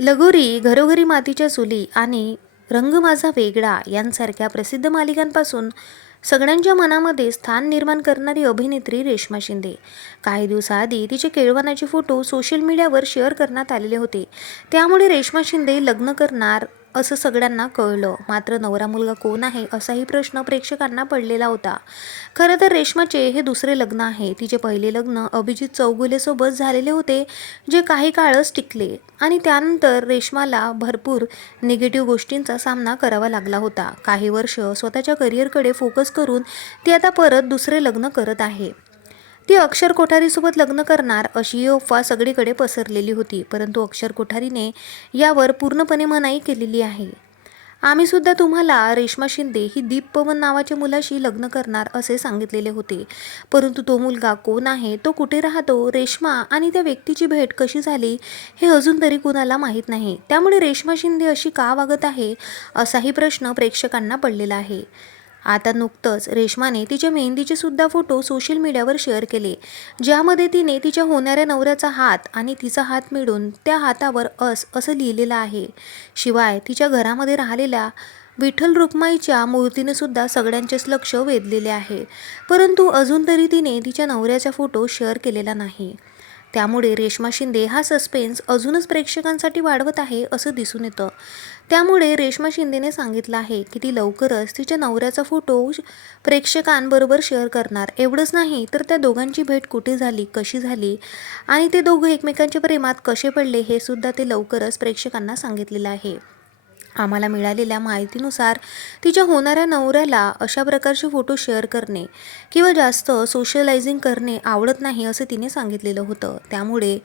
लगोरी घरोघरी मातीच्या चुली आणि रंग माझा वेगळा यांसारख्या प्रसिद्ध मालिकांपासून सगळ्यांच्या मनामध्ये स्थान निर्माण करणारी अभिनेत्री रेश्मा शिंदे. काही दिवसाआधी तिचे केळवणाचे फोटो सोशल मीडियावर शेअर करण्यात आलेले होते. त्यामुळे रेश्मा शिंदे लग्न करणार असं सगळ्यांना कळलं. मात्र नवरा मुलगा कोण आहे असाही प्रश्न प्रेक्षकांना पडलेला होता. खरं तर रेश्माचे हे दुसरे लग्न आहे. तिचे पहिले लग्न अभिजित चौगुलेसोबत झालेले होते जे काही काळच टिकले. आणि त्यानंतर रेश्माला भरपूर निगेटिव्ह गोष्टींचा सामना करावा लागला होता. काही वर्ष स्वतःच्या करिअरकडे फोकस करून ती आता परत दुसरे लग्न करत आहे. ती अक्षर कोठारीसोबत लग्न करणार अशी ही अफवा सगळीकडे पसरलेली होती परंतु अक्षर कोठारीने यावर पूर्णपणे मनाई केलेली आहे. आम्हीसुद्धा तुम्हाला रेश्मा शिंदे ही दीप पवन नावाच्या मुलाशी लग्न करणार असे सांगितलेले होते. परंतु तो मुलगा कोण आहे तो कुठे राहतो रेश्मा आणि त्या व्यक्तीची भेट कशी झाली हे अजून तरी कुणाला माहीत नाही. त्यामुळे रेश्मा शिंदे अशी का वागत आहे असाही प्रश्न प्रेक्षकांना पडलेला आहे. आता नुकतंच रेश्माने तिच्या मेहंदीचे सुद्धा फोटो सोशल मीडियावर शेअर केले ज्यामध्ये तिने तिच्या होणाऱ्या नवऱ्याचा हात आणि तिचा हात मिळून त्या हातावर अस असं लिहिलेलं आहे. शिवाय तिच्या घरामध्ये राहिलेल्या विठ्ठल रुक्माईच्या मूर्तीने सुद्धा सगळ्यांचेच लक्ष वेधलेले आहे. परंतु अजून तरी तिने तिच्या नवऱ्याचा फोटो शेअर केलेला नाही. त्यामुळे रेश्मा शिंदे हा सस्पेन्स अजूनच प्रेक्षकांसाठी वाढवत आहे असं दिसून येतं. त्यामुळे रेश्मा शिंदेने सांगितलं आहे की ती लवकरच तिच्या नवऱ्याचा फोटो प्रेक्षकांबरोबर शेअर करणार. एवढंच नाही तर त्या दोघांची भेट कुठे झाली कशी झाली आणि ते दोघं एकमेकांच्या प्रेमात कसे पडले हे सुद्धा ते लवकरच प्रेक्षकांना सांगितलेलं आहे. आम्हाला मिळालेल्या माहितीनुसार तिच्या होणाऱ्या नवऱ्याला अशा प्रकारचे फोटो शेअर करणे किंवा जास्त सोशलायझिंग करणे आवडत नाही असं तिने सांगितलेलं होतं. त्यामुळे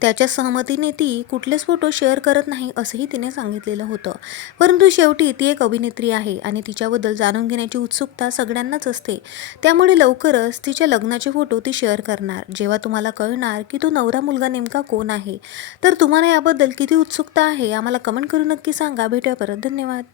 त्याच्या सहमतीने ती कुठलेच फोटो शेअर करत नाही असंही तिने सांगितलेलं होतं. परंतु शेवटी ती एक अभिनेत्री आहे आणि तिच्याबद्दल जाणून घेण्याची उत्सुकता सगळ्यांनाच असते. त्यामुळे लवकरच तिच्या लग्नाचे फोटो ती शेअर करणार. जेव्हा तुम्हाला कळणार की तो नवरा मुलगा नेमका कोण आहे. तर तुम्हाला याबद्दल किती उत्सुकता आहे आम्हाला कमेंट करून नक्की सांगा. भेटूया परत धन्यवाद.